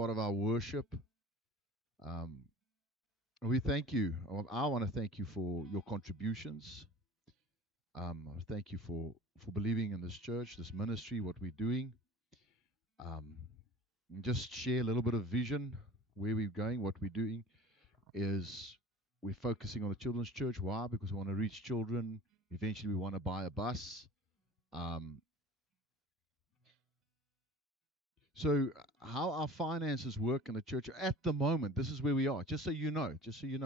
part of our worship. Um, we thank you. I want to thank you for your contributions. I thank you for believing in this church, this ministry, what we're doing. And just share a little bit of vision, where we're going, what we're doing is we're focusing on the children's church. Why? Because we want to reach children. Eventually, we want to buy a bus. Um, so, how our finances work in the church at the moment, this is where we are. Just so you know,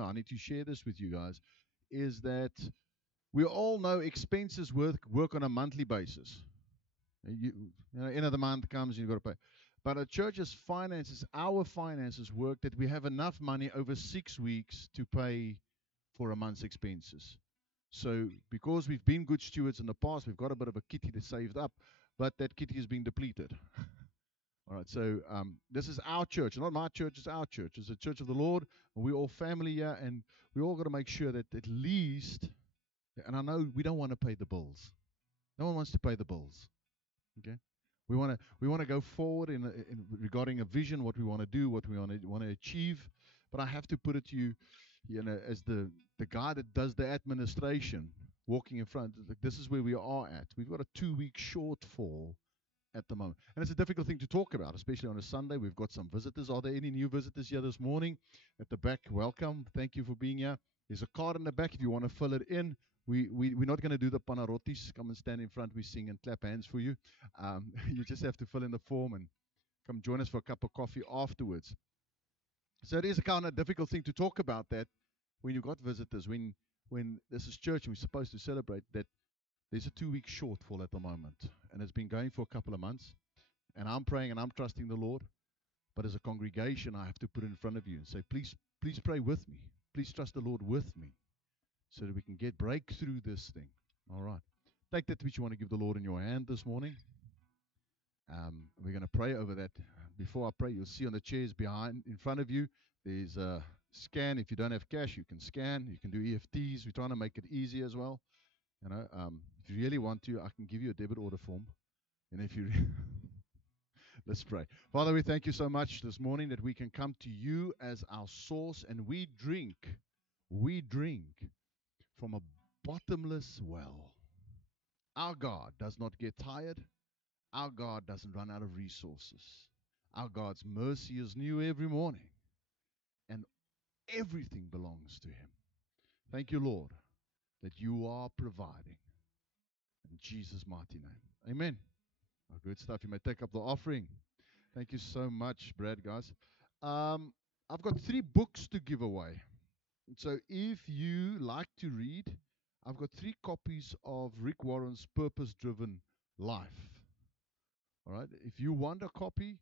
I need to share this with you guys, is that we all know expenses work on a monthly basis. End of the month comes, you've got to pay. But a church's finances, our finances work that we have enough money over 6 weeks to pay for a month's expenses. So because we've been good stewards in the past, we've got a bit of a kitty that's saved up, but that kitty is being depleted. All right, so this is our church, not my church, it's our church. It's the church of the Lord, and we're all family here, and we all got to make sure that at least, and I know we don't want to pay the bills. No one wants to pay the bills. Okay, we want to go forward in regarding a vision, what we want to do, what we want to achieve. But I have to put it to you, as the guy that does the administration, walking in front. Like, this is where we are at. We've got a 2-week shortfall at the moment, and it's a difficult thing to talk about, especially on a Sunday. We've got some visitors. Are there any new visitors here this morning? At the back, welcome. Thank you for being here. There's a card in the back if you want to fill it in. We're not going to do the panarotis. Come and stand in front. We sing and clap hands for you. You just have to fill in the form and come join us for a cup of coffee afterwards. So it is a kind of difficult thing to talk about that when you've got visitors. When this is church and we're supposed to celebrate that, there's a 2-week shortfall at the moment, and it's been going for a couple of months. And I'm praying and I'm trusting the Lord. But as a congregation, I have to put it in front of you and say, please pray with me. Please trust the Lord with me, so that we can break through this thing. All right. Take that which you want to give the Lord in your hand this morning. We're going to pray over that. Before I pray, you'll see on the chairs in front of you, there's a scan. If you don't have cash, you can scan. You can do EFTs. We're trying to make it easy as well. If you really want to, I can give you a debit order form. And if you let's pray. Father, we thank you so much this morning that we can come to you as our source, and we drink from a bottomless well. Our God does not get tired. Our God doesn't run out of resources. Our God's mercy is new every morning, and everything belongs to him. Thank you, Lord, that you are providing. In Jesus' mighty name. Amen. Oh, good stuff. You may take up the offering. Thank you so much, Brad, guys. I've got 3 books to give away. So if you like to read, I've got 3 copies of Rick Warren's Purpose Driven Life. All right. If you want a copy,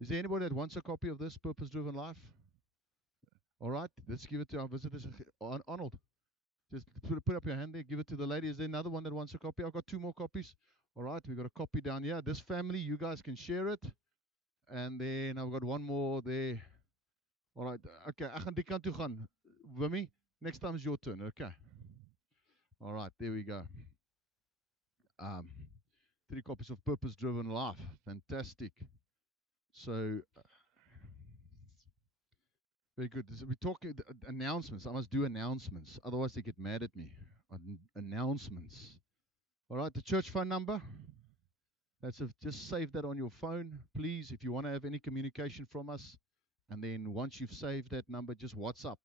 is there anybody that wants a copy of this Purpose Driven Life? All right. Let's give it to our visitors. Arnold, just put up your hand there. Give it to the lady. Is there another one that wants a copy? I've got 2 more copies. All right. We've got a copy down here. This family, you guys can share it. And then I've got one more there. All right. Okay. Ek gaan die kant toe gaan. Wimmy, next time is your turn. Okay. All right. There we go. 3 copies of Purpose Driven Life. Fantastic. So, very good. So we talk announcements. I must do announcements. Otherwise, they get mad at me. Announcements. All right. The church phone number. Just save that on your phone, please, if you want to have any communication from us. And then once you've saved that number, just WhatsApp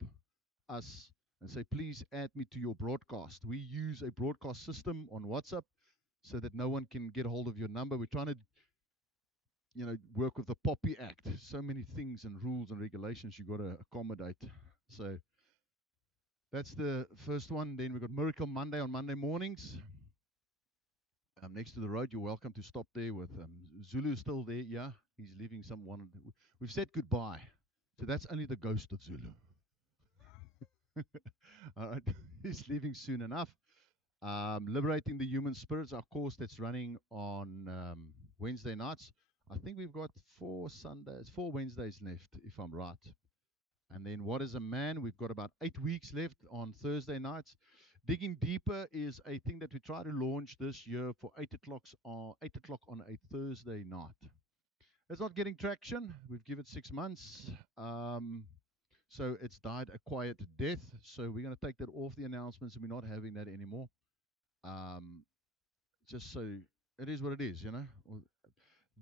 us and say, please add me to your broadcast. We use a broadcast system on WhatsApp so that no one can get hold of your number. We're trying to, work with the POPI Act. So many things and rules and regulations you've got to accommodate. So that's the first one. Then we've got Miracle Monday on Monday mornings. Next to the road, you're welcome to stop there with Zulu's still there. Yeah, he's leaving someone. We've said goodbye. So that's only the ghost of Zulu. All right, he's leaving soon enough. Liberating the Human Spirits, our course that's running on Wednesday nights. I think we've got 4 Wednesdays left, if I'm right. And then What is a Man? We've got about 8 weeks left on Thursday nights. Digging Deeper is a thing that we try to launch this year for 8 o'clock on a Thursday night. It's not getting traction. We've given it 6 months. So it's died a quiet death. So we're going to take that off the announcements, and we're not having that anymore. Um, just so it is what it is, you know.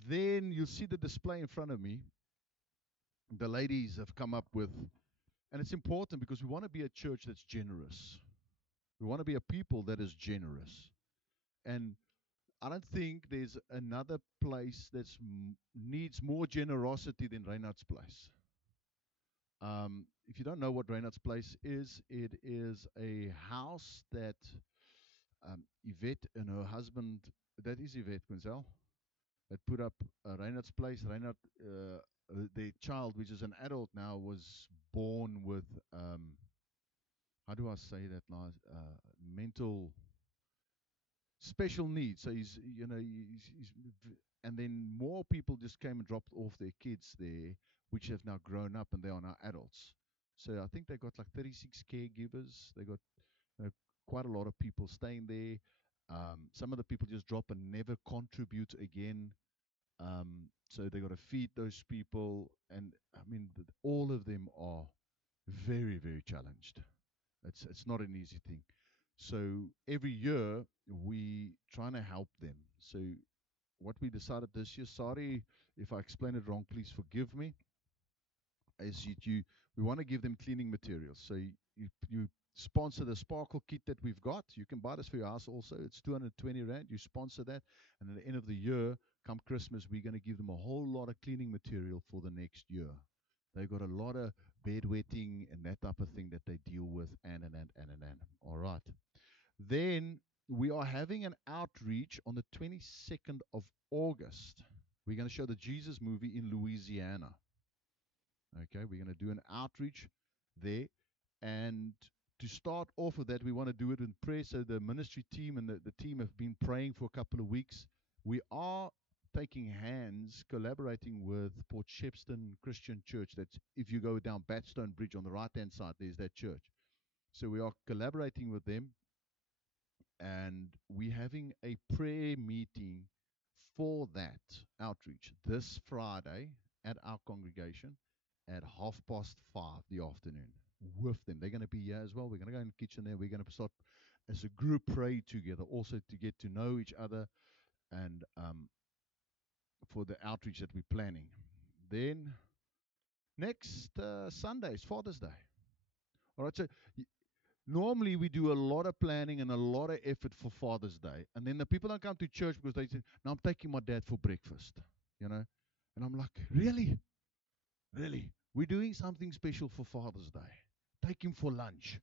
Then you'll see the display in front of me. The ladies have come up with, and it's important because we want to be a church that's generous. We want to be a people that is generous. And I don't think there's another place that needs more generosity than Reinhardt's place. If you don't know what Reinhardt's place is, it is a house that Yvette and her husband, that is Yvette Quinzel, had put up Reinhardt's place. Reinhardt, their child, which is an adult now, was born with, how do I say that now, mental special needs. So and then more people just came and dropped off their kids there, which have now grown up and they are now adults. So I think they got like 36 caregivers. They got quite a lot of people staying there. Some of the people just drop and never contribute again. So they got to feed those people, and I mean, all of them are very, very challenged. It's not an easy thing. So every year we trying to help them. So what we decided this year, sorry if I explain it wrong, please forgive me, is we want to give them cleaning materials. So you sponsor the Sparkle kit that we've got. You can buy this for your house also. It's 220 Rand. You sponsor that, and at the end of the year, come Christmas, we're going to give them a whole lot of cleaning material for the next year. They've got a lot of bedwetting and that type of thing that they deal with, and. All right. Then we are having an outreach on the 22nd of August. We're going to show the Jesus movie in Louisiana. Okay, we're going to do an outreach there. And to start off with that, we want to do it in prayer. So the ministry team and the team have been praying for a couple of weeks. We are taking hands, collaborating with Port Shepstone Christian Church. That's if you go down Batstone Bridge on the right-hand side, there's that church. So we are collaborating with them, and we're having a prayer meeting for that outreach this Friday at our congregation at 5:30 the afternoon with them. They're going to be here as well. We're going to go in the kitchen there. We're going to start as a group pray together, also to get to know each other, and for the outreach that we're planning. Then next Sunday is Father's Day. All right, so normally we do a lot of planning and a lot of effort for Father's Day, and then the people don't come to church because they say, "No, I'm taking my dad for breakfast," you know, and I'm like, "Really? Really? We're doing something special for Father's Day. Take him for lunch."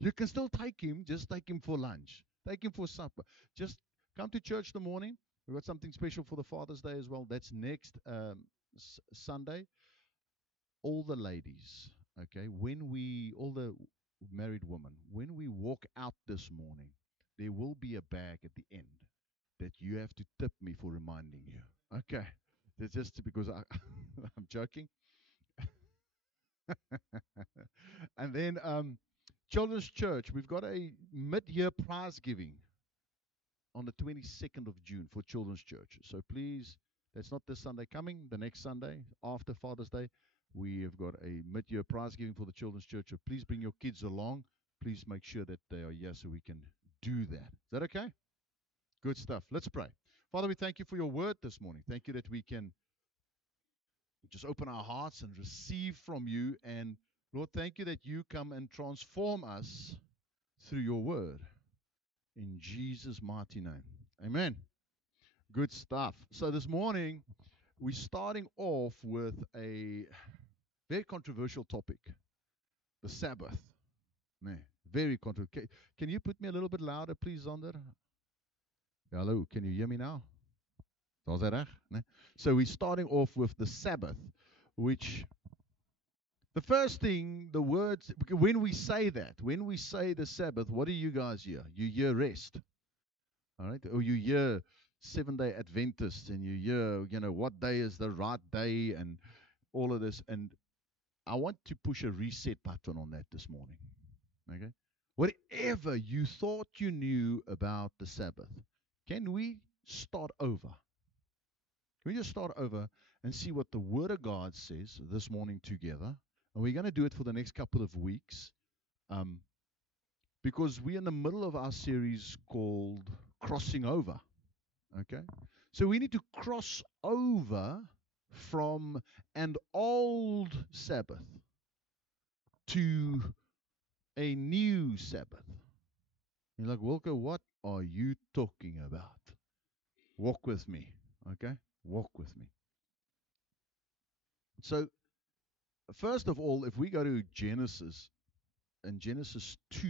You can still take him, just take him for lunch. Take him for supper. Just come to church in the morning. We've got something special for the Father's Day as well. That's next Sunday. All the ladies, okay, all the married women, when we walk out this morning, there will be a bag at the end that you have to tip me for reminding you. Okay. That's just because I'm joking. And then Children's Church, we've got a mid-year prize giving on the 22nd of June for Children's Church. So please, that's not this Sunday coming, the next Sunday after Father's Day, we have got a mid-year prize giving for the Children's Church. So please bring your kids along. Please make sure that they are here so we can do that. Is that okay? Good stuff. Let's pray. Father, we thank you for your word this morning. Thank you that we can just open our hearts and receive from you. And Lord, thank you that you come and transform us through your word. In Jesus' mighty name. Amen. Good stuff. So this morning, we're starting off with a very controversial topic, the Sabbath. Very controversial. Can you put me a little bit louder, please, Zander? Hello, can you hear me now? So we're starting off with the Sabbath, which the first thing, the words, when we say the Sabbath, what do you guys hear? You hear rest. All right? Or you hear Seventh-day Adventists, and you hear, what day is the right day, and all of this. And I want to push a reset button on that this morning. Okay? Whatever you thought you knew about the Sabbath, can we start over? Can we just start over and see what the Word of God says this morning together? And we're going to do it for the next couple of weeks because we're in the middle of our series called Crossing Over. Okay? So we need to cross over from an old Sabbath to a new Sabbath. You're like, Wilco, what are you talking about? Walk with me. Okay? Walk with me. So, first of all, if we go to Genesis, in Genesis 2,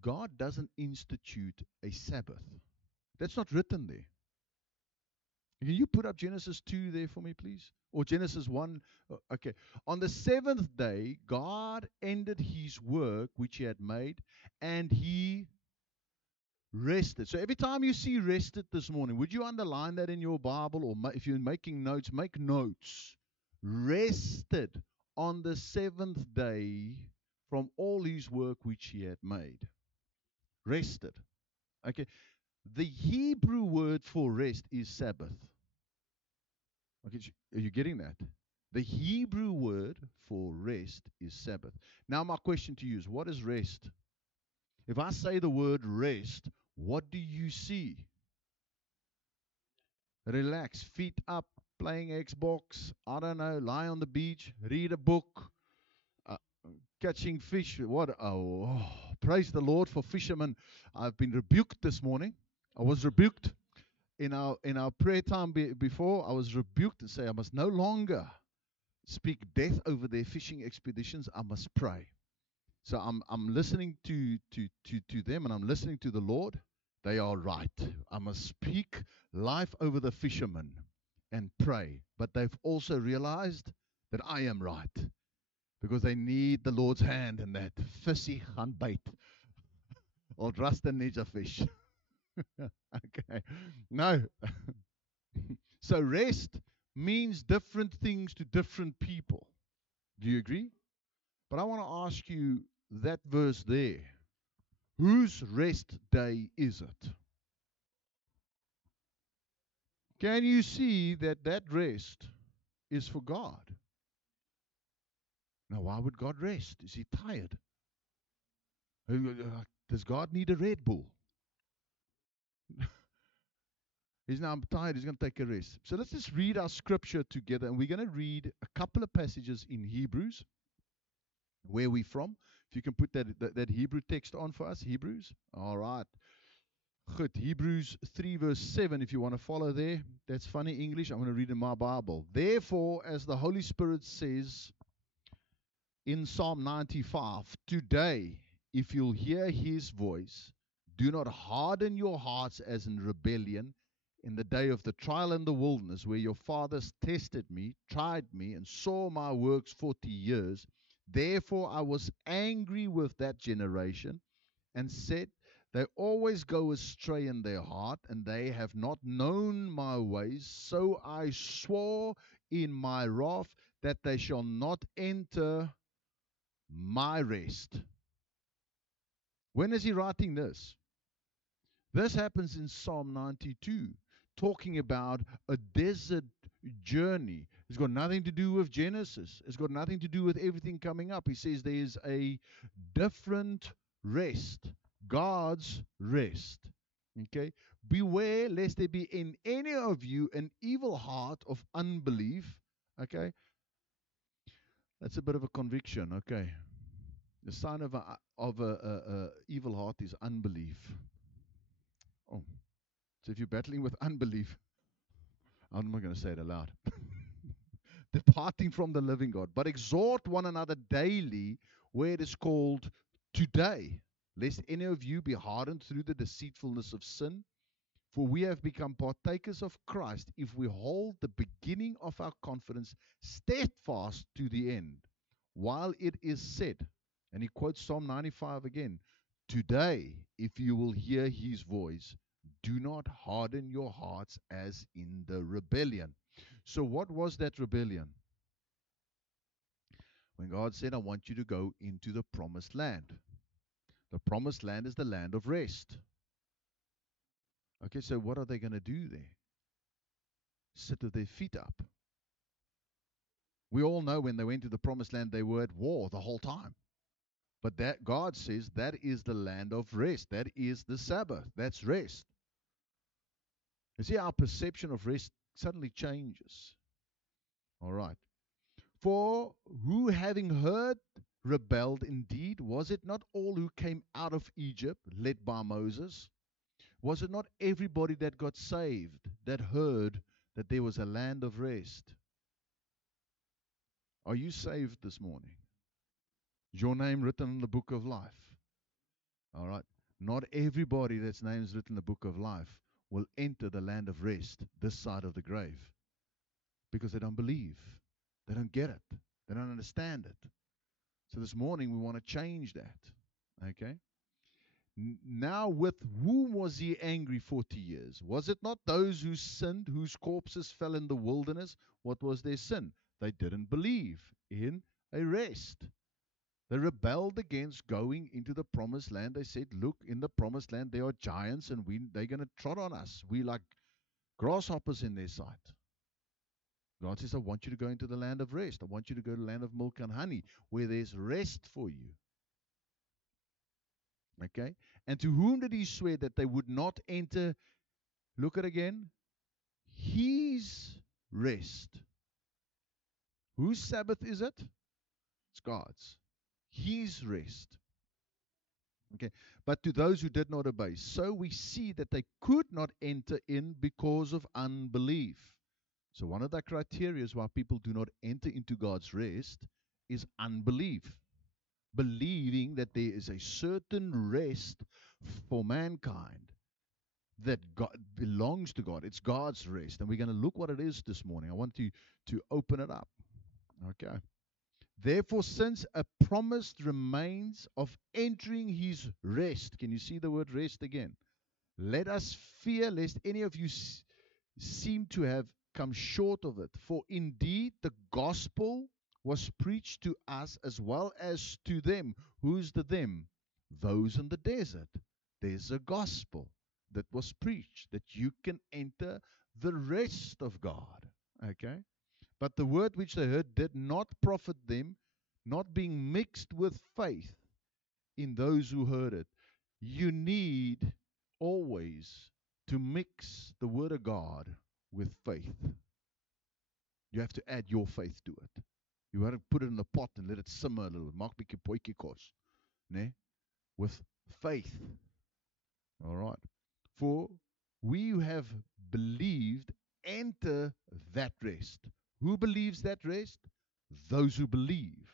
God doesn't institute a Sabbath. That's not written there. Can you put up Genesis 2 there for me, please? Or Genesis 1? Okay. On the seventh day, God ended his work which he had made, and he rested. So every time you see rested this morning, would you underline that in your Bible? Or if you're making notes, make notes. Rested on the seventh day from all his work which he had made. Rested. Okay. The Hebrew word for rest is Sabbath. Okay, are you getting that? The Hebrew word for rest is Sabbath. Now, my question to you is, what is rest? If I say the word rest, what do you see? Relax, feet up, playing Xbox, I don't know, lie on the beach, read a book, uh, catching fish. What? Oh, praise the Lord for fishermen. I've been rebuked this morning. I was rebuked in our prayer time before. I was rebuked and say I must no longer speak death over their fishing expeditions. I must pray. So I'm listening to them, and I'm listening to the Lord. They are right. I must speak life over the fishermen and pray. But they've also realized that I am right, because they need the Lord's hand in that. Visie gaan byt. Or rust and needs a fish. Okay. No. So rest means different things to different people. Do you agree? But I want to ask you that verse there. Whose rest day is it? Can you see that that rest is for God? Now, why would God rest? Is he tired? Does God need a Red Bull? He's now, I'm tired. He's going to take a rest. So let's just read our scripture together. And we're going to read a couple of passages in Hebrews. Where are we from? If you can put that Hebrew text on for us. Hebrews. All right. Good. Hebrews 3 verse 7, if you want to follow there. That's funny English. I'm going to read in my Bible. Therefore, as the Holy Spirit says in Psalm 95, today, if you'll hear his voice, do not harden your hearts as in rebellion in the day of the trial in the wilderness, where your fathers tested me, tried me, and saw my works 40 years. Therefore I was angry with that generation and said, they always go astray in their heart, and they have not known my ways. So I swore in my wrath that they shall not enter my rest. When is he writing this? This happens in Psalm 92, talking about a desert journey. It's got nothing to do with Genesis. It's got nothing to do with everything coming up. He says there is a different rest, God's rest. Okay? Beware lest there be in any of you an evil heart of unbelief. Okay? That's a bit of a conviction. Okay? The sign of a evil heart is unbelief. Oh, so if you're battling with unbelief, I'm not going to say it aloud. Departing from the living God. But exhort one another daily, where it is called today, lest any of you be hardened through the deceitfulness of sin. For we have become partakers of Christ if we hold the beginning of our confidence steadfast to the end. While it is said, and he quotes Psalm 95 again, today, if you will hear his voice, do not harden your hearts as in the rebellion. So what was that rebellion? When God said, I want you to go into the promised land. The promised land is the land of rest. Okay, so what are they going to do there? sit with their feet up. We all know when they went to the promised land, they were at war the whole time. But that God says that is the land of rest. That is the Sabbath. That's rest. You see, our perception of rest suddenly changes. All right. For who, having heard, rebelled indeed? Was it not all who came out of Egypt, led by Moses? Was it not everybody that got saved that heard that there was a land of rest? Are you saved this morning? Is your name written in the book of life? All right. Not everybody that's name is written in the book of life will enter the land of rest this side of the grave because they don't believe. They don't get it. They don't understand it. So this morning we want to change that. Okay? Now with whom was he angry 40 years? Was it not those who sinned, whose corpses fell in the wilderness? What was their sin? They didn't believe in a rest. They rebelled against going into the promised land. They said, look, in the promised land there are giants and they're going to trot on us. We like grasshoppers in their sight. God says, I want you to go into the land of rest. I want you to go to the land of milk and honey where there's rest for you. Okay? And to whom did he swear that they would not enter? Look at again. His rest. Whose Sabbath is it? It's God's. His rest. Okay. But to those who did not obey. So we see that they could not enter in because of unbelief. So one of the criteria why people do not enter into God's rest is unbelief. Believing that there is a certain rest for mankind that God belongs to God. It's God's rest. And we're going to look what it is this morning. I want you to open it up. Okay. Therefore, since a promise remains of entering his rest, can you see the word rest again? Let us fear lest any of you seem to have come short of it. For indeed the gospel was preached to us as well as to them. Who's the them? Those in the desert. There's a gospel that was preached that you can enter the rest of God. Okay? But the word which they heard did not profit them, not being mixed with faith in those who heard it. You need always to mix the word of God with faith. You have to add your faith to it. You have to put it in the pot and let it simmer a little. Maak 'n bietjie potjie kos, né? With faith. All right. For we who have believed enter that rest. Who believes that rest? Those who believe.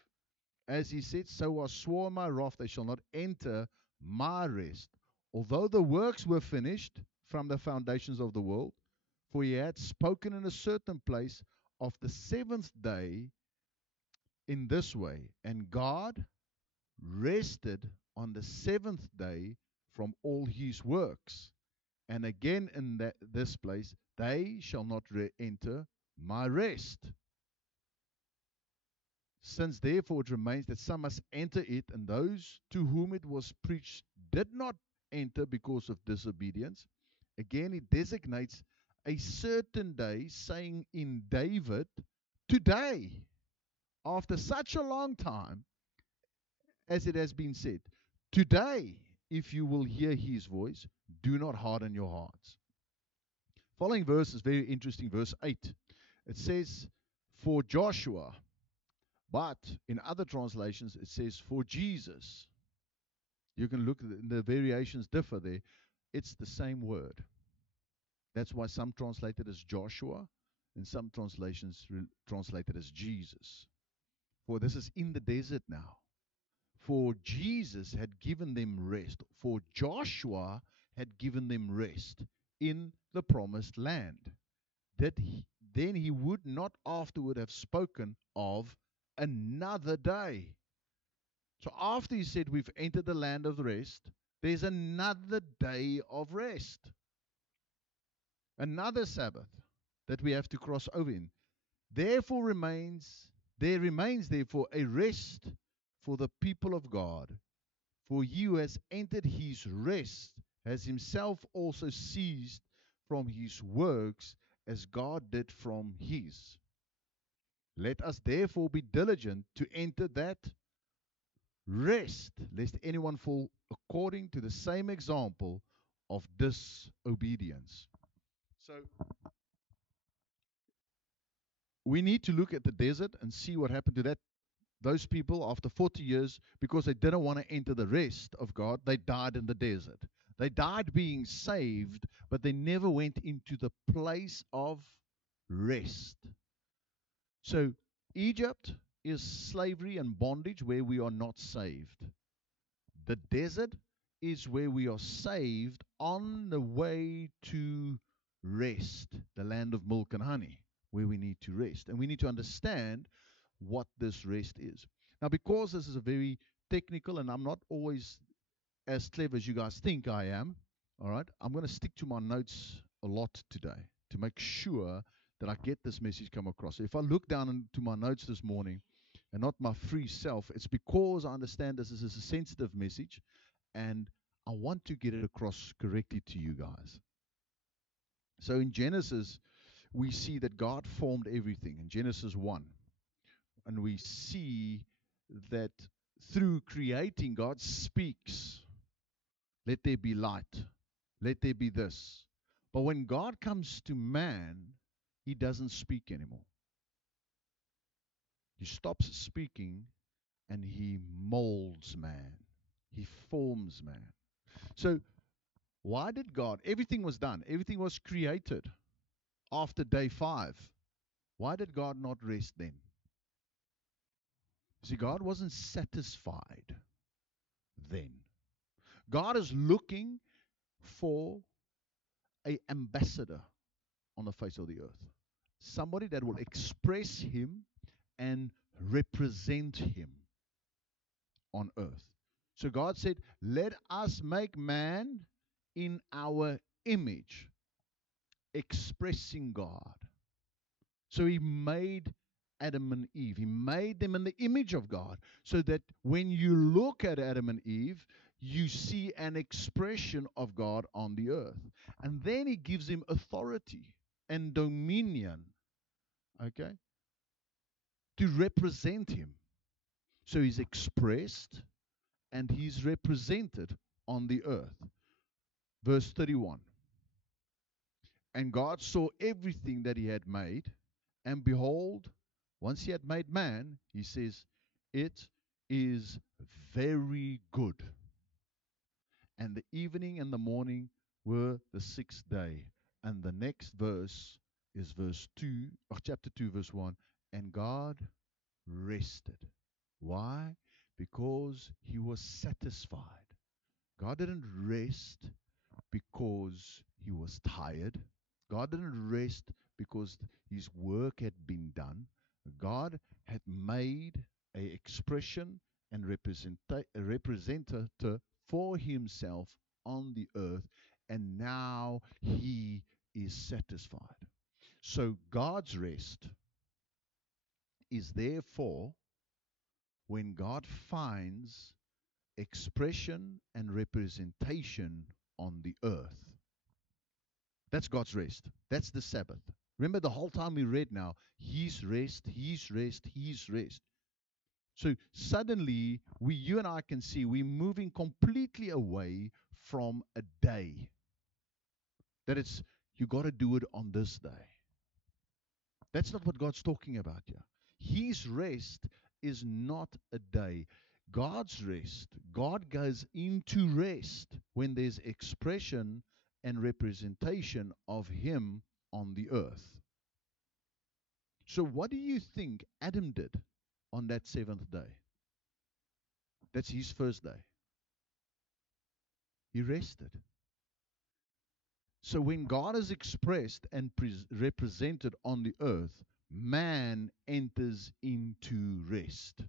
As he said, so I swore in my wrath, they shall not enter my rest. Although the works were finished from the foundations of the world, for he had spoken in a certain place of the seventh day in this way, and God rested on the seventh day from all his works. And again in this place, they shall not enter my rest. Since therefore it remains that some must enter it, and those to whom it was preached did not enter because of disobedience, again it designates a certain day, saying in David, today, after such a long time, as it has been said, today, if you will hear his voice, do not harden your hearts. Following verse is very interesting, verse 8. It says, for Joshua, but in other translations it says, for Jesus. You can look, the variations differ there. It's the same word. That's why some translate it as Joshua, and some translations translate it as Jesus. For this is in the desert now. For Jesus had given them rest. For Joshua had given them rest in the promised land. Then he would not afterward have spoken of another day. So after he said we've entered the land of rest, there's another day of rest. Another Sabbath that we have to cross over in. There remains therefore a rest for the people of God. For he who has entered his rest has himself also ceased from his works as God did from his. Let us therefore be diligent to enter that rest, lest anyone fall according to the same example of disobedience. So we need to look at the desert and see what happened to those people after 40 years, because they didn't want to enter the rest of God. They died in the desert. They died being saved, but they never went into the place of rest. So Egypt is slavery and bondage where we are not saved. The desert is where we are saved on the way to rest, the land of milk and honey, where we need to rest. And we need to understand what this rest is. Now, because this is a very technical, and I'm not always as clever as you guys think I am, all right, I'm going to stick to my notes a lot today to make sure that I get this message come across. So if I look down into my notes this morning and not my free self, it's because I understand this is a sensitive message and I want to get it across correctly to you guys. So in Genesis, we see that God formed everything in Genesis 1. And we see that through creating, God speaks. Let there be light. Let there be this. But when God comes to man, he doesn't speak anymore. He stops speaking and he molds man. He forms man. So why did God, everything was done, everything was created after day 5. Why did God not rest then? See, God wasn't satisfied then. God is looking for an ambassador on the face of the earth. Somebody that will express him and represent him on earth. So God said, let us make man in our image, expressing God. So he made Adam and Eve. He made them in the image of God, so that when you look at Adam and Eve, you see an expression of God on the earth. And then he gives him authority and dominion, okay, to represent him. So he's expressed and he's represented on the earth. Verse 31. And God saw everything that he had made, and behold, once he had made man, he says, it is very good. And the evening and the morning were the 6th day. And the next verse is verse 2, or chapter 2, verse 1. And God rested. Why? Because he was satisfied. God didn't rest because he was tired. God didn't rest because his work had been done. God had made an expression and a representative for himself on the earth, and now he is satisfied. So God's rest is therefore when God finds expression and representation on the earth. That's God's rest. That's the Sabbath. Remember the whole time we read now, his rest, his rest, his rest. So suddenly, you and I can see we're moving completely away from a day. That it's, you got to do it on this day. That's not what God's talking about here. His rest is not a day. God's rest, God goes into rest when there's expression and representation of him on the earth. So what do you think Adam did on that 7th day? That's his first day. He rested. So when God is expressed and represented on the earth, man enters into rest.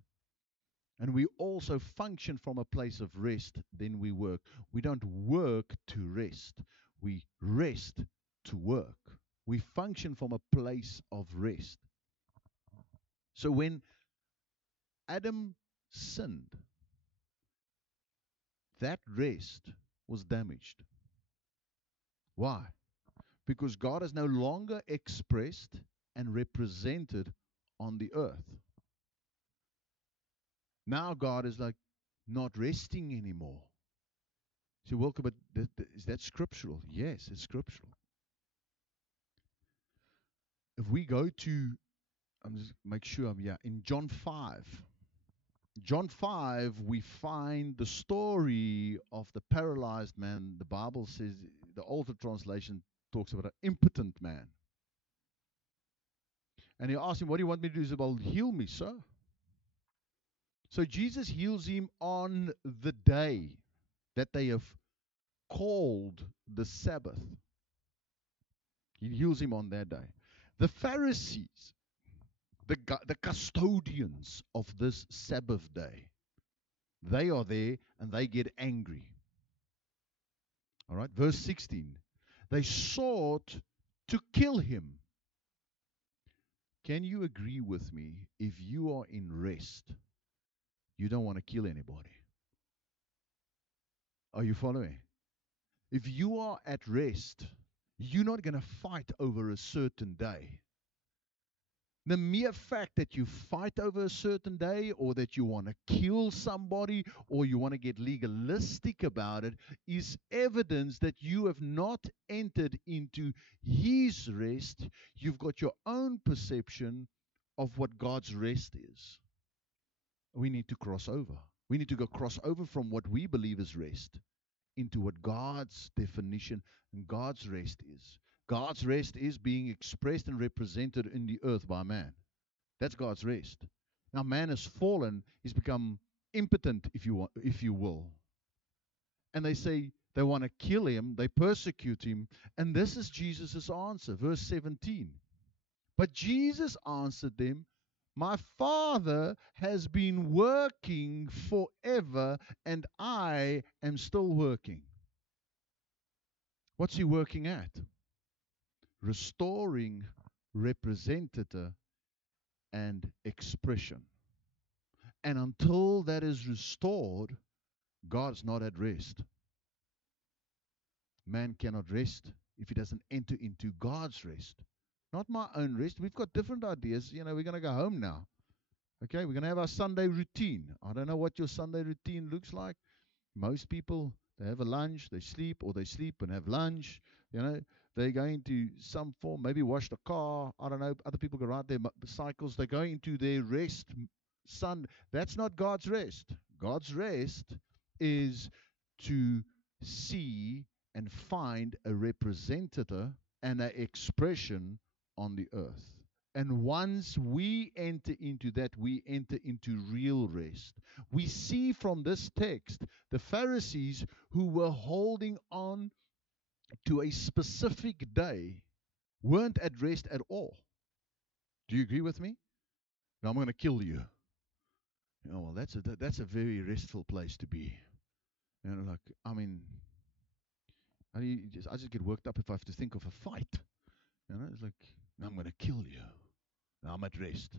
And we also function from a place of rest, then we work. We don't work to rest. We rest to work. We function from a place of rest. So when Adam sinned, that rest was damaged. Why? because God is no longer expressed and represented on the earth. Now God is like not resting anymore. So, welcome, but is that scriptural? Yes, it's scriptural. If we go to, I'm just make sure I'm in John 5. John 5, we find the story of the paralyzed man. The Bible says, the older translation talks about an impotent man. And he asked him, what do you want me to do? He said, well, heal me, sir. So Jesus heals him on the day that they have called the Sabbath. He heals him on that day. The Pharisees, the custodians of this Sabbath day, they are there and they get angry. All right, verse 16. They sought to kill him. Can you agree with me? If you are in rest, you don't want to kill anybody. Are you following? If you are at rest, you're not going to fight over a certain day. The mere fact that you fight over a certain day, or that you want to kill somebody, or you want to get legalistic about it, is evidence that you have not entered into His rest. You've got your own perception of what God's rest is. We need to cross over. We need to go cross over from what we believe is rest into what God's definition and God's rest is. God's rest is being expressed and represented in the earth by man. That's God's rest. Now man has fallen, he's become impotent, if you will. And they say they want to kill him, they persecute him, and this is Jesus' answer, verse 17. But Jesus answered them, my Father has been working forever, and I am still working. What's he working at? Restoring representative and expression. And until that is restored, God's not at rest. Man cannot rest if he doesn't enter into God's rest. Not my own rest. We've got different ideas. We're going to go home now. Okay, we're going to have our Sunday routine. I don't know what your Sunday routine looks like. Most people, they have a lunch, they sleep, or they sleep and have lunch. They're going to some form, maybe wash the car. I don't know. Other people go ride their cycles. They're going into their rest. That's not God's rest. God's rest is to see and find a representative and an expression on the earth. And once we enter into that, we enter into real rest. We see from this text the Pharisees who were holding on to a specific day weren't at rest at all. Do you agree with me? Now I'm going to kill you. Well, that's a very restful place to be. I just get worked up if I have to think of a fight. It's like, now I'm going to kill you. Now I'm at rest.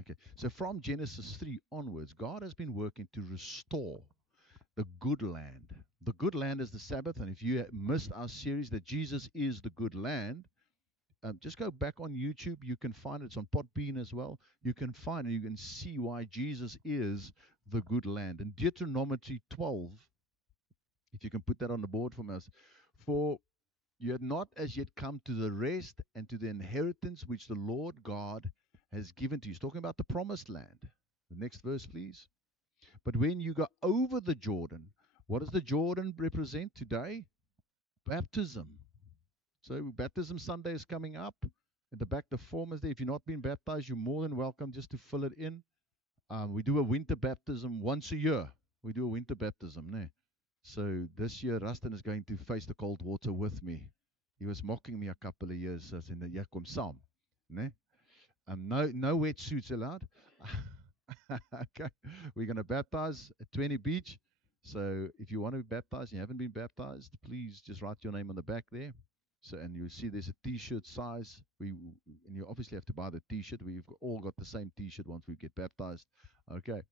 Okay, so from Genesis 3 onwards, God has been working to restore the good land. The good land is the Sabbath, and if you missed our series that Jesus is the good land, just go back on YouTube. You can find it. It's on Podbean as well. You can find it. You can see why Jesus is the good land. In Deuteronomy 12, if you can put that on the board for us, for you had not as yet come to the rest and to the inheritance which the Lord God has given to you. He's talking about the promised land. The next verse, please. But when you go over the Jordan, what does the Jordan represent today? Baptism. So Baptism Sunday is coming up. At the back, the form is there. If you've not been baptized, you're more than welcome just to fill it in. We do a winter baptism once a year. We do a winter baptism. Ne? So this year, Rustin is going to face the cold water with me. He was mocking me a couple of years as in the Yakum Sam. Ne? No wetsuits allowed. Okay. We're going to baptize at 20 Beach. So if you want to be baptized and you haven't been baptized, please just write your name on the back there. So, and you'll see there's a T-shirt size. And you obviously have to buy the T-shirt. We've all got the same T-shirt once we get baptized. Okay.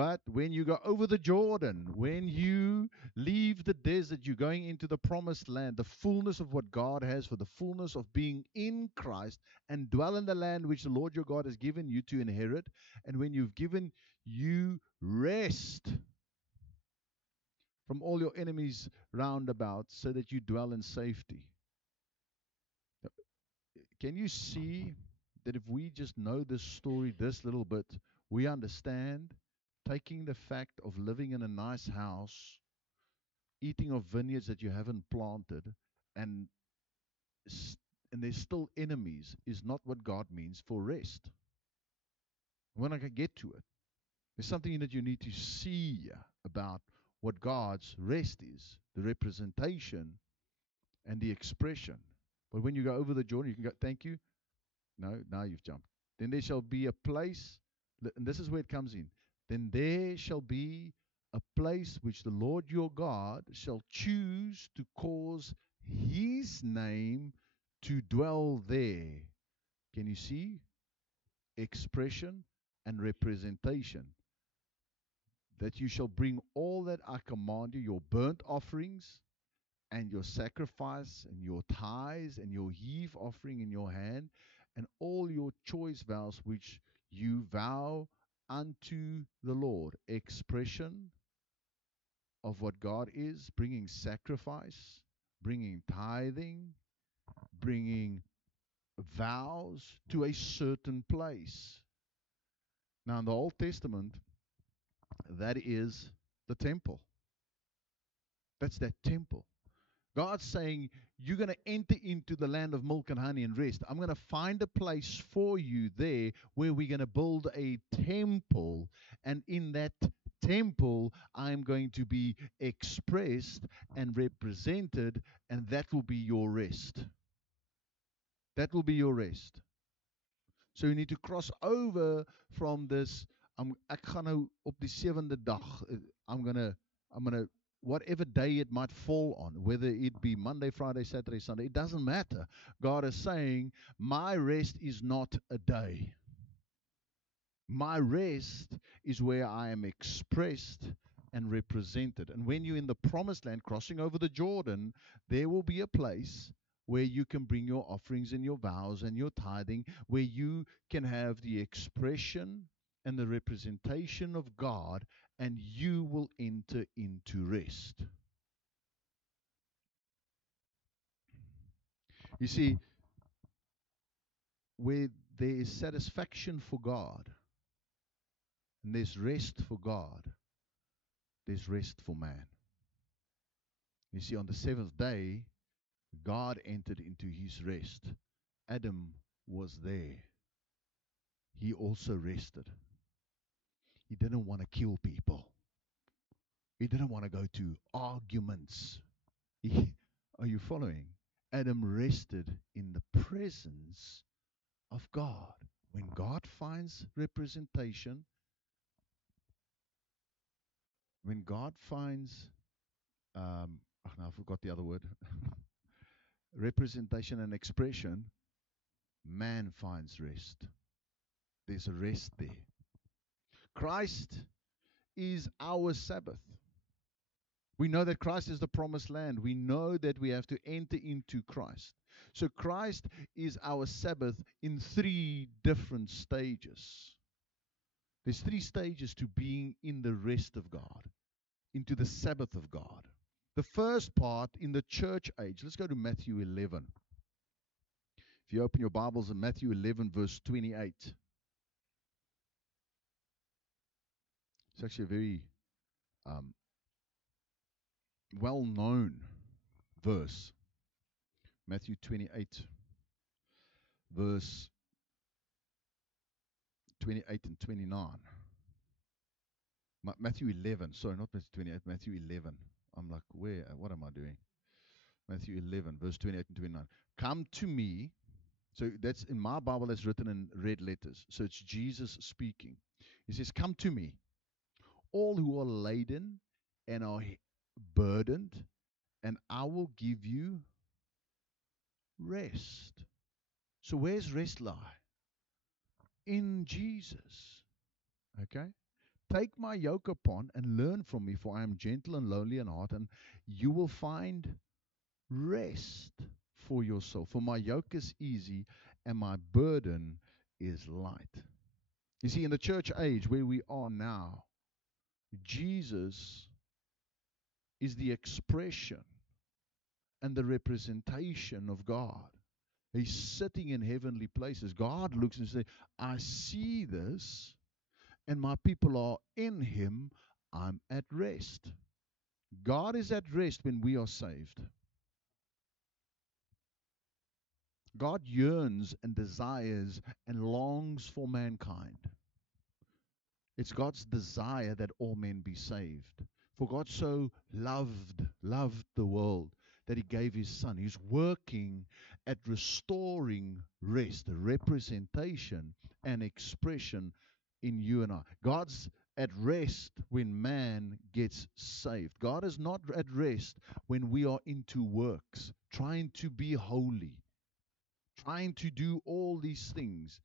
But when you go over the Jordan, when you leave the desert, you're going into the promised land, the fullness of what God has, for the fullness of being in Christ, and dwell in the land which the Lord your God has given you to inherit. And when you've given you rest from all your enemies round about, so that you dwell in safety. Can you see that if we just know this story this little bit, we understand taking the fact of living in a nice house, eating of vineyards that you haven't planted, and and there's still enemies, is not what God means for rest. When I can get to it, there's something that you need to see about what God's rest is, the representation and the expression. But when you go over the Jordan, you can go, thank you. No, now you've jumped. Then there shall be a place, and this is where it comes in. Then there shall be a place which the Lord your God shall choose to cause his name to dwell there. Can you see? Expression and representation. That you shall bring all that I command you, your burnt offerings, and your sacrifice, and your tithes, and your heave offering in your hand, and all your choice vows which you vow unto the Lord. Expression of what God is, bringing sacrifice, bringing tithing, bringing vows to a certain place. Now, in the Old Testament, that is the temple. That's that temple. God's saying, you're going to enter into the land of milk and honey and rest. I'm going to find a place for you there where we're going to build a temple. And in that temple, I'm going to be expressed and represented, and that will be your rest. That will be your rest. So you need to cross over from this, ek gaan nou op die 7de dag, I'm going to whatever day it might fall on, whether it be Monday, Friday, Saturday, Sunday, it doesn't matter. God is saying, my rest is not a day. My rest is where I am expressed and represented. And when you're in the promised land, crossing over the Jordan, there will be a place where you can bring your offerings and your vows and your tithing, where you can have the expression and the representation of God, and you will enter into rest. You see, where there is satisfaction for God, and there's rest for God, there's rest for man. You see, on the seventh day, God entered into his rest. Adam was there. He also rested. He didn't want to kill people. He didn't want to go to arguments. Are you following? Adam rested in the presence of God. When God finds representation, when God finds, no, I forgot the other word, representation and expression, man finds rest. There's a rest there. Christ is our Sabbath. We know that Christ is the promised land. We know that we have to enter into Christ. So Christ is our Sabbath in 3 different stages. There's 3 stages to being in the rest of God, into the Sabbath of God. The first part in the church age, let's go to Matthew 11. If you open your Bibles in Matthew 11, verse 28. It's actually a very well-known verse. Matthew 28, verse 28 and 29. Matthew 11, sorry, not Matthew 28, Matthew 11. I'm like, what am I doing? Matthew 11, verse 28 and 29. Come to me. So that's in my Bible, that's written in red letters. So it's Jesus speaking. He says, come to me, all who are laden and are burdened, and I will give you rest. So where's rest lie? In Jesus. Okay? Take my yoke upon and learn from me, for I am gentle and lowly in heart, and you will find rest for your soul. For my yoke is easy and my burden is light. You see, in the church age where we are now, Jesus is the expression and the representation of God. He's sitting in heavenly places. God looks and says, I see this, and my people are in him. I'm at rest. God is at rest when we are saved. God yearns and desires and longs for mankind. It's God's desire that all men be saved. For God so loved the world that he gave his son. He's working at restoring rest, a representation and expression in you and I. God's at rest when man gets saved. God is not at rest when we are into works, trying to be holy, trying to do all these things,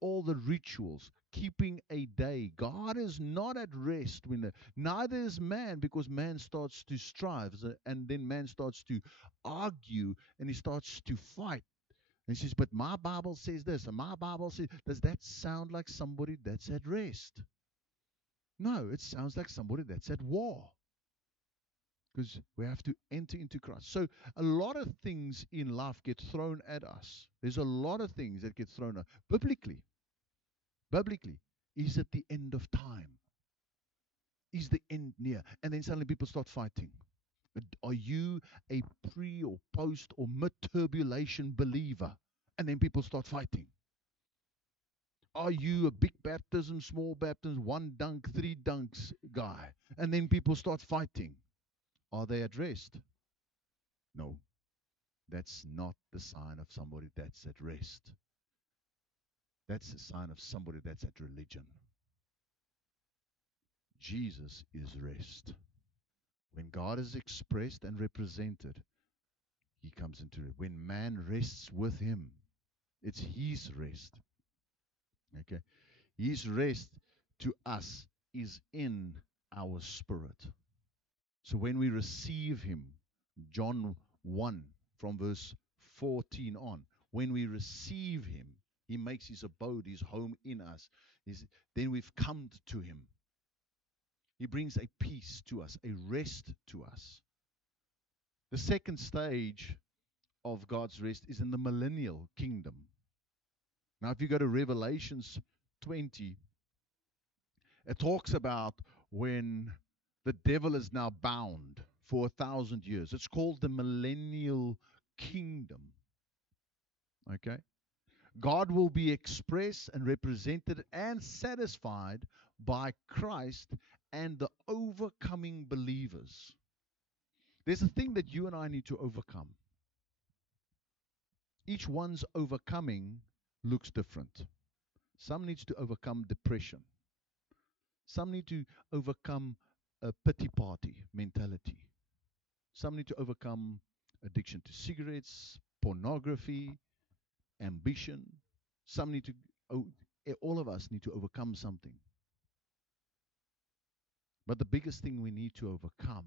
all the rituals, keeping a day. God is not at rest neither is man, because man starts to strive, and then man starts to argue, and he starts to fight. And he says, but my Bible says this, and my Bible says, does that sound like somebody that's at rest? No, it sounds like somebody that's at war. Because we have to enter into Christ. So a lot of things in life get thrown at us. There's a lot of things that get thrown at biblically. Biblically, is it the end of time? Is the end near? And then suddenly people start fighting. Are you a pre or post or mid-tribulation believer? And then people start fighting. Are you a big baptism, small baptism, one dunk, three dunks guy? And then people start fighting. Are they at rest? No. That's not the sign of somebody that's at rest. That's the sign of somebody that's at religion. Jesus is rest. When God is expressed and represented, he comes into it. When man rests with him, it's his rest. Okay? His rest to us is in our spirit. So when we receive him, John 1 from verse 14 on, when we receive him, he makes his abode, his home in us. Then we've come to him. He brings a peace to us, a rest to us. The second stage of God's rest is in the millennial kingdom. Now, if you go to Revelations 20, it talks about when the devil is now bound for 1,000 years. It's called the millennial kingdom. Okay? God will be expressed and represented and satisfied by Christ and the overcoming believers. There's a thing that you and I need to overcome. Each one's overcoming looks different. Some needs to overcome depression. Some need to overcome a pity party mentality. Some need to overcome addiction to cigarettes, pornography, ambition. Some need to, all of us need to overcome something. But the biggest thing we need to overcome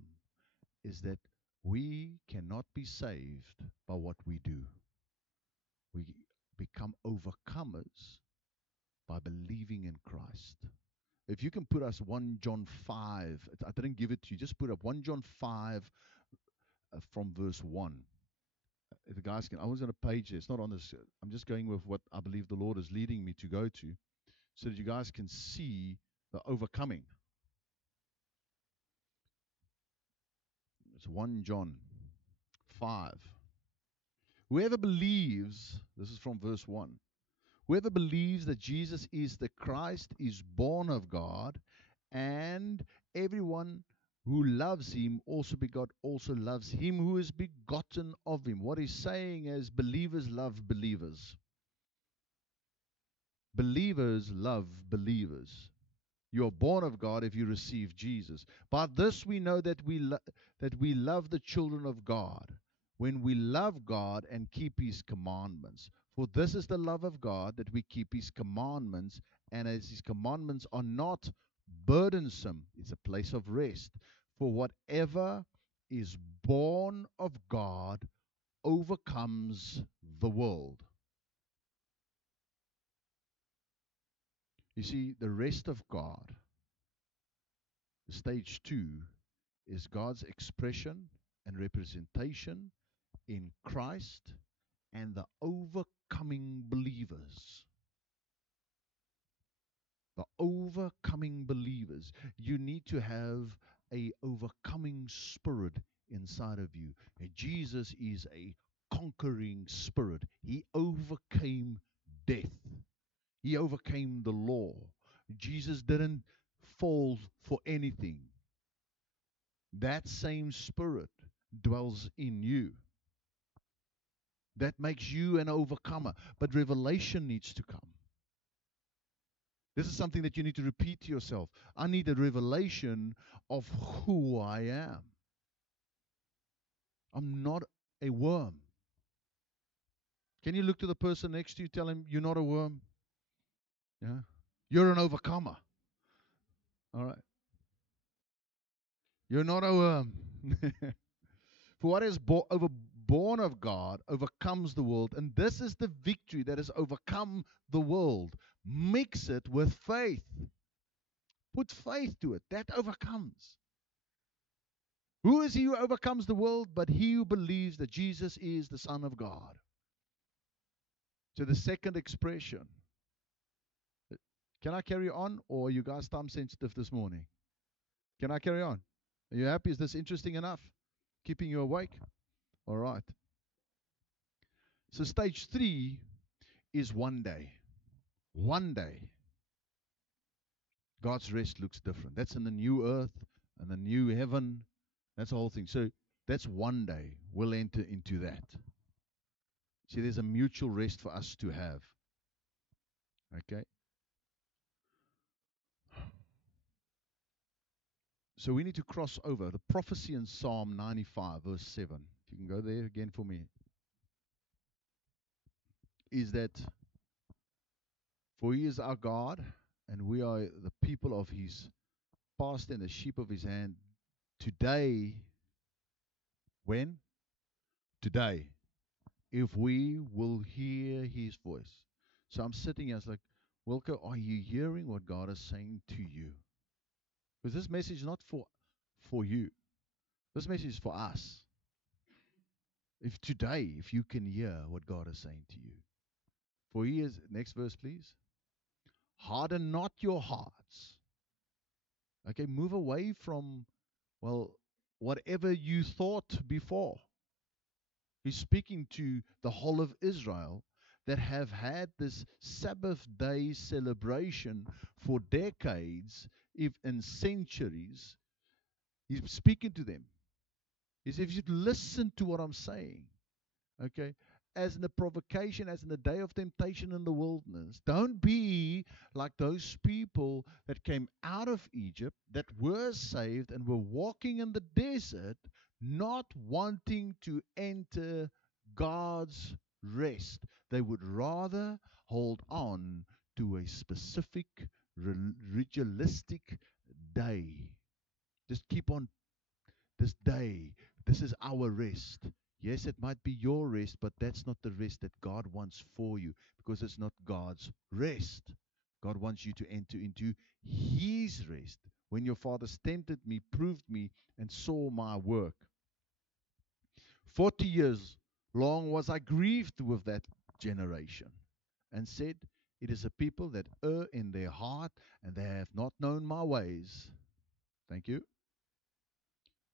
is that we cannot be saved by what we do. We become overcomers by believing in Christ. If you can put us 1 John 5, I didn't give it to you, just put up 1 John 5 from verse 1. If the guys can, I was on a page there, it's not on this, I'm just going with what I believe the Lord is leading me to go to, so that you guys can see the overcoming. It's 1 John 5. Whoever believes, this is from verse 1, whoever believes that Jesus is the Christ is born of God, and everyone who loves him also loves him who is begotten of him. What he's saying is believers love believers. Believers love believers. You are born of God if you receive Jesus. By this we know that we love the children of God, when we love God and keep his commandments. For this is the love of God, that we keep his commandments, and as his commandments are not burdensome. It's a place of rest. For whatever is born of God overcomes the world. You see, the rest of God, stage 2, is God's expression and representation in Christ and the overcoming believers. The overcoming believers. You need to have a overcoming spirit inside of you. And Jesus is a conquering spirit. He overcame death. He overcame the law. Jesus didn't fall for anything. That same spirit dwells in you. That makes you an overcomer. But revelation needs to come. This is something that you need to repeat to yourself. I need a revelation of who I am. I'm not a worm. Can you look to the person next to you, tell him, you're not a worm? Yeah? You're an overcomer. All right. You're not a worm. For what is born of God overcomes the world, and this is the victory that has overcome the world. Mix it with faith. Put faith to it. That overcomes. Who is he who overcomes the world but he who believes that Jesus is the Son of God? So the second expression. Can I carry on, or are you guys time sensitive this morning? Can I carry on? Are you happy? Is this interesting enough? Keeping you awake? All right. So stage 3 is one day. One day. God's rest looks different. That's in the new earth and the new heaven. That's the whole thing. So that's one day. We'll enter into that. See, there's a mutual rest for us to have. Okay? So we need to cross over. The prophecy in Psalm 95, verse 7. If you can go there again for me. Is that, for he is our God, and we are the people of his pasture and the sheep of his hand. Today, when? Today, if we will hear his voice. So I'm sitting here, I was like, Wilco, are you hearing what God is saying to you? Because this message is not for you. This message is for us. If today, if you can hear what God is saying to you. For he is, next verse please. Harden not your hearts. Okay, move away from, well, whatever you thought before. He's speaking to the whole of Israel that have had this Sabbath day celebration for decades, if in centuries. He's speaking to them. He says, if you'd listen to what I'm saying, okay, as in the provocation, as in the day of temptation in the wilderness, don't be like those people that came out of Egypt, that were saved and were walking in the desert, not wanting to enter God's rest. They would rather hold on to a specific ritualistic day. Just keep on this day. This is our rest. Yes, it might be your rest, but that's not the rest that God wants for you, because it's not God's rest. God wants you to enter into his rest. When your fathers tempted me, proved me, and saw my work. 40 years long was I grieved with that generation, and said, it is a people that err in their heart, and they have not known my ways. Thank you.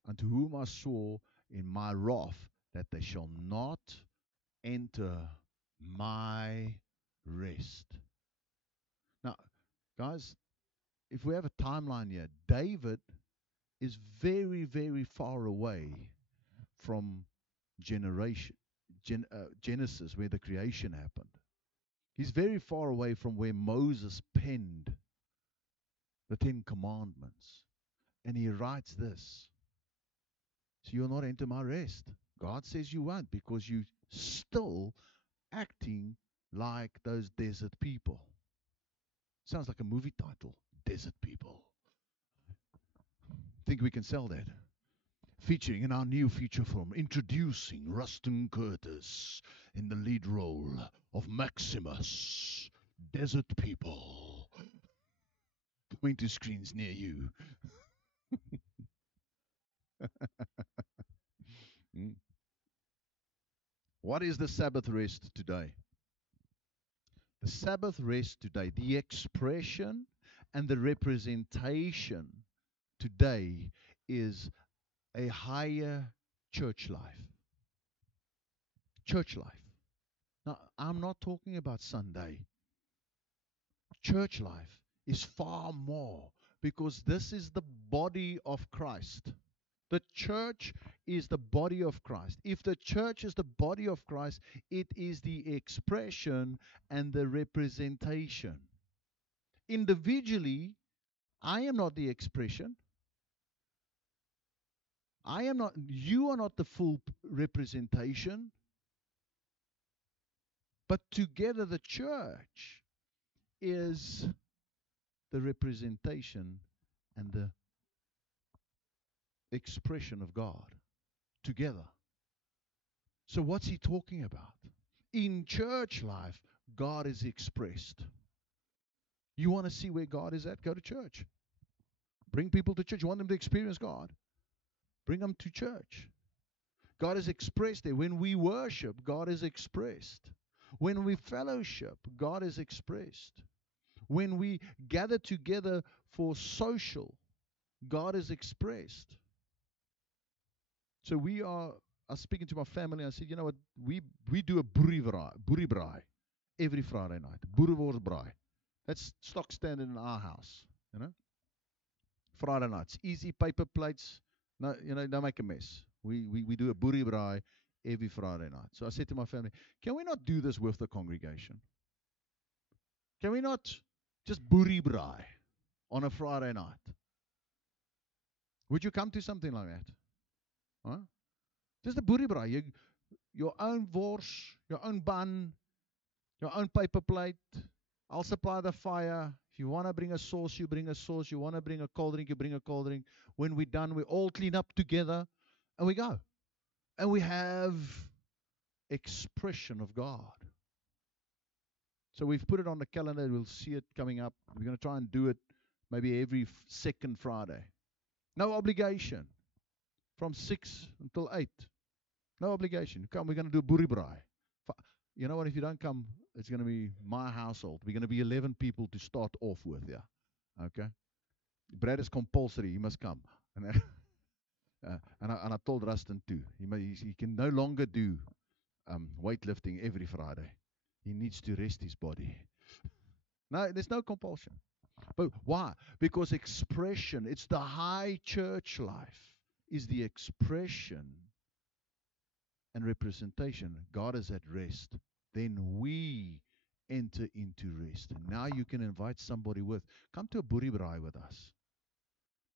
Unto whom I swore in my wrath that they shall not enter my rest. Now, guys, if we have a timeline here, David is very, very far away from Genesis, where the creation happened. He's very far away from where Moses penned the 10 Commandments. And he writes this. So you'll not enter my rest. God says you won't, because you still acting like those desert people. Sounds like a movie title, Desert People. think we can sell that? Featuring in our new feature film, introducing Rustin Curtis in the lead role of Maximus, Desert People. Going to screens near you. Mm. What is the Sabbath rest today? The Sabbath rest today, the expression and the representation today is a higher church life. Church life. Now, I'm not talking about Sunday. Church life is far more, because this is the body of Christ. The church is the body of Christ. If the church is the body of Christ, it is the expression and the representation. Individually, I am not the expression. You are not the full representation. But together, the church is the representation and the expression of God together. So, what's he talking about? In church life, God is expressed. You want to see where God is at? Go to church. Bring people to church. You want them to experience God? Bring them to church. God is expressed there. When we worship, God is expressed. When we fellowship, God is expressed. When we gather together for social, God is expressed. So I was speaking to my family. I said, you know what? We do a boerie braai every Friday night. Boerewors braai. That's stock standard in our house. Friday nights, easy paper plates. No, don't make a mess. We do a boerie braai every Friday night. So I said to my family, can we not do this with the congregation? Can we not just boerie braai on a Friday night? Would you come to something like that? Huh? Just a boerie braai. Your own wors, your own bun, your own paper plate. I'll supply the fire. If you want to bring a sauce, you bring a sauce. You want to bring a cold drink, you bring a cold drink. When we're done, we all clean up together and we go. And we have expression of God. So we've put it on the calendar. We'll see it coming up. We're going to try and do it maybe every second Friday. No obligation. From 6 until 8. No obligation. Come, we're going to do a boerie braai. You know what? If you don't come, it's going to be my household. We're going to be 11 people to start off with, yeah. Okay? Brad is compulsory. He must come. And I told Rustin too. He can no longer do weightlifting every Friday. He needs to rest his body. No, there's no compulsion. But why? Because expression, it's the high church life, is the expression and representation. God is at rest. Then we enter into rest. And now you can invite somebody come to a boerie braai with us.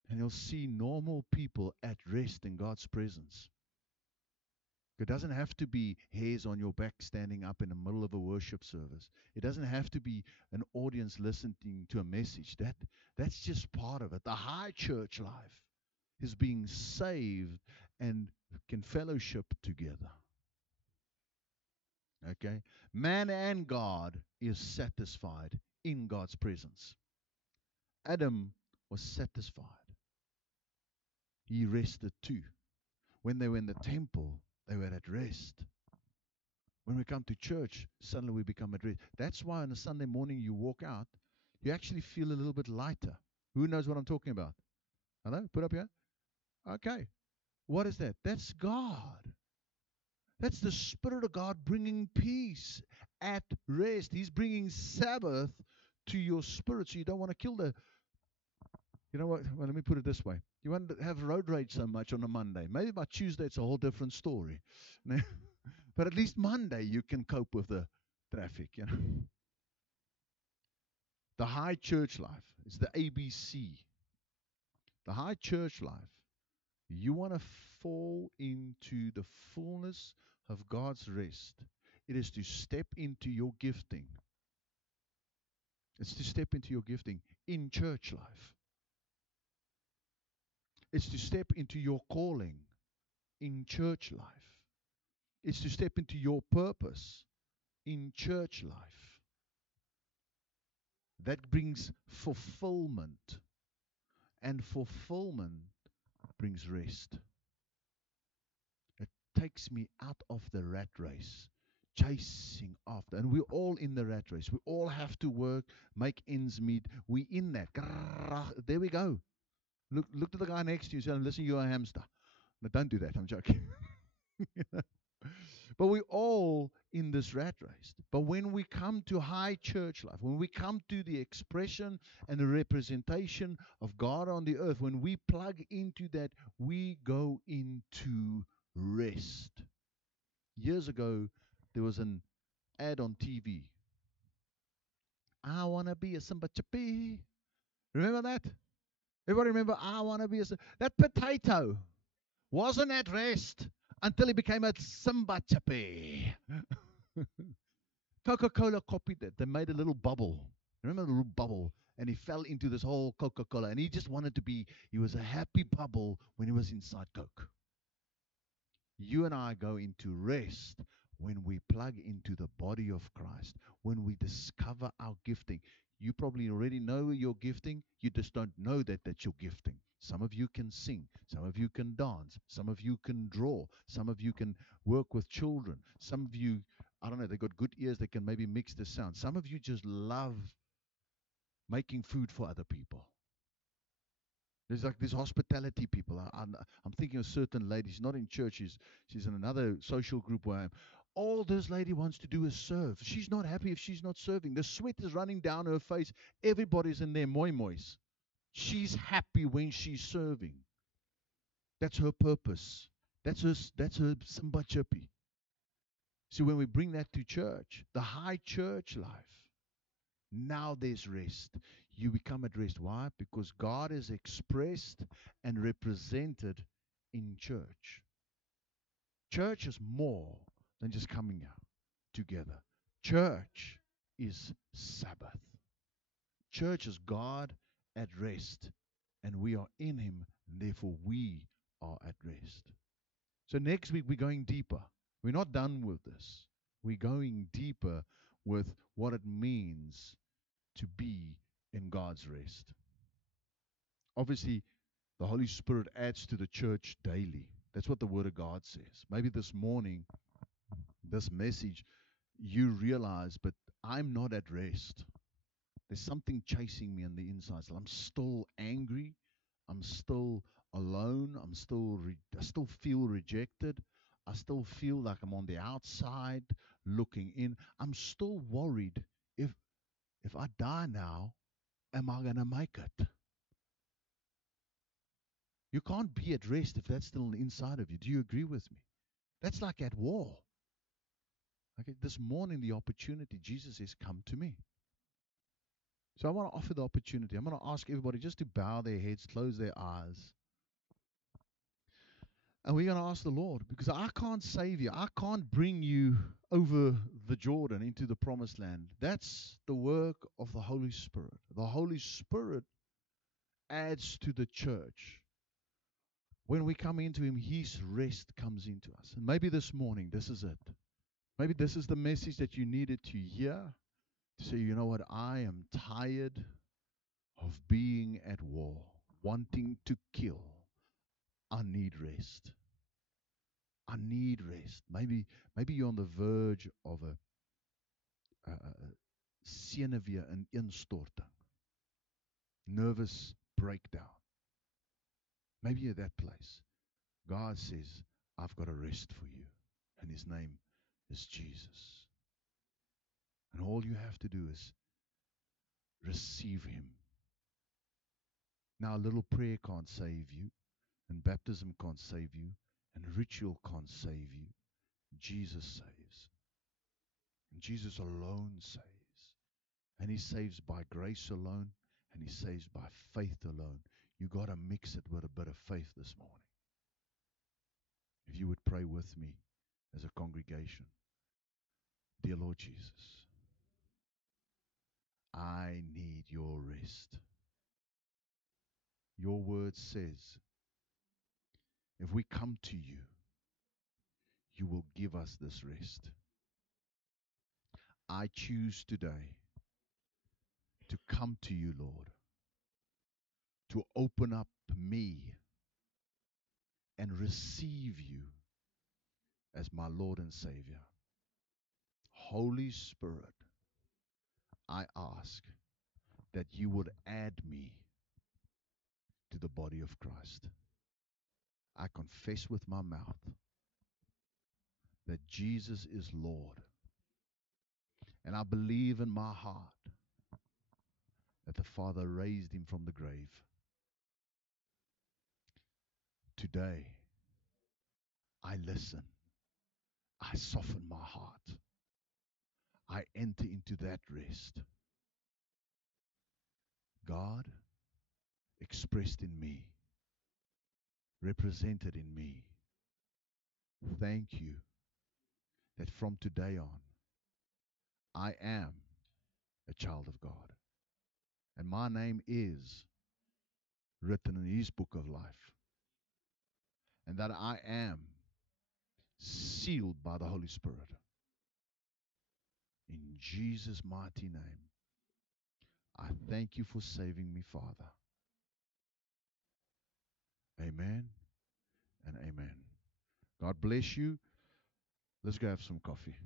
And you'll see normal people at rest in God's presence. It doesn't have to be hairs on your back standing up in the middle of a worship service. It doesn't have to be an audience listening to a message. That's just part of it. The high church life is being saved and can fellowship together. Okay? Man and God is satisfied in God's presence. Adam was satisfied. He rested too. When they were in the temple, they were at rest. When we come to church, suddenly we become at rest. That's why on a Sunday morning you walk out, you actually feel a little bit lighter. Who knows what I'm talking about? Hello? Put up here. Okay. What is that? That's God. That's the Spirit of God bringing peace at rest. He's bringing Sabbath to your spirit, so you don't want to kill you know what? Well, let me put it this way. You won't have road rage so much on a Monday. Maybe by Tuesday it's a whole different story. But at least Monday you can cope with the traffic. The high church life is the ABC. The high church life. You want to fall into the fullness of God's rest. It is to step into your gifting. It's to step into your gifting in church life. It's to step into your calling in church life. It's to step into your purpose in church life. That brings fulfillment, and fulfillment brings rest. It takes me out of the rat race, chasing after. And we're all in the rat race. We all have to work, make ends meet. We're in that. There we go. Look to the guy next to you and say, listen, you're a hamster. No, don't do that. I'm joking. You know? But we're all in this rat race. But when we come to high church life, when we come to the expression and the representation of God on the earth, when we plug into that, we go into rest. Years ago, there was an ad on TV. I want to be a Simba Chippy. Remember that? Everybody remember, I want to be a Simba. That potato wasn't at rest until he became a Simba Chippy. Coca-Cola copied that. They made a little bubble. Remember the little bubble? And he fell into this whole Coca-Cola. And he just wanted to be, he was a happy bubble when he was inside Coke. You and I go into rest when we plug into the body of Christ, when we discover our gifting. You probably already know your gifting. You just don't know that that's your gifting. Some of you can sing. Some of you can dance. Some of you can draw. Some of you can work with children. Some of you, I don't know, they've got good ears. They can maybe mix the sound. Some of you just love making food for other people. There's like these hospitality people. I'm thinking of a certain lady. She's not in church. She's in another social group where I am. All this lady wants to do is serve. She's not happy if she's not serving. The sweat is running down her face. Everybody's in their mois. She's happy when she's serving. That's her purpose. That's her Simba Chippy. See, when we bring that to church, the high church life, now there's rest. You become at rest. Why? Because God is expressed and represented in church. Church is more than just coming out together. Church is Sabbath. Church is God at rest, and we are in Him, and therefore we are at rest. So next week we're going deeper. We're not done with this. We're going deeper with what it means to be in God's rest. Obviously, the Holy Spirit adds to the church daily. That's what the Word of God says. Maybe this morning, this message, you realize, but I'm not at rest. There's something chasing me on the inside. So I'm still angry. I'm still alone. I still feel rejected. I still feel like I'm on the outside looking in. I'm still worried if I die now, am I going to make it? You can't be at rest if that's still inside of you. Do you agree with me? That's like at war. Okay, this morning, the opportunity, Jesus says, come to me. So I want to offer the opportunity. I'm going to ask everybody just to bow their heads, close their eyes. And we're going to ask the Lord, because I can't save you. I can't bring you over the Jordan into the promised land. That's the work of the Holy Spirit. The Holy Spirit adds to the church. When we come into Him, His rest comes into us. And maybe this morning, this is it. Maybe this is the message that you needed to hear. To say, you know what, I am tired of being at war, wanting to kill. I need rest. I need rest. Maybe you're on the verge of a senuwee in instorting, nervous breakdown. Maybe you're at that place. God says, I've got a rest for you, and His name is Jesus. And all you have to do is receive Him. Now, a little prayer can't save you, and baptism can't save you, and ritual can't save you. Jesus saves. And Jesus alone saves. And He saves by grace alone, and He saves by faith alone. You got to mix it with a bit of faith this morning. If you would pray with me as a congregation. Dear Lord Jesus, I need your rest. Your word says if we come to you, you will give us this rest. I choose today to come to you, Lord, to open up me and receive you as my Lord and Savior. Holy Spirit, I ask that you would add me to the body of Christ. I confess with my mouth that Jesus is Lord, and I believe in my heart that the Father raised him from the grave. Today, I listen. I soften my heart. I enter into that rest. God expressed in me, represented in me. Thank you that from today on, I am a child of God. And my name is written in his book of life. And that I am sealed by the Holy Spirit. In Jesus' mighty name, I thank you for saving me, Father. Amen and amen. God bless you. Let's go have some coffee.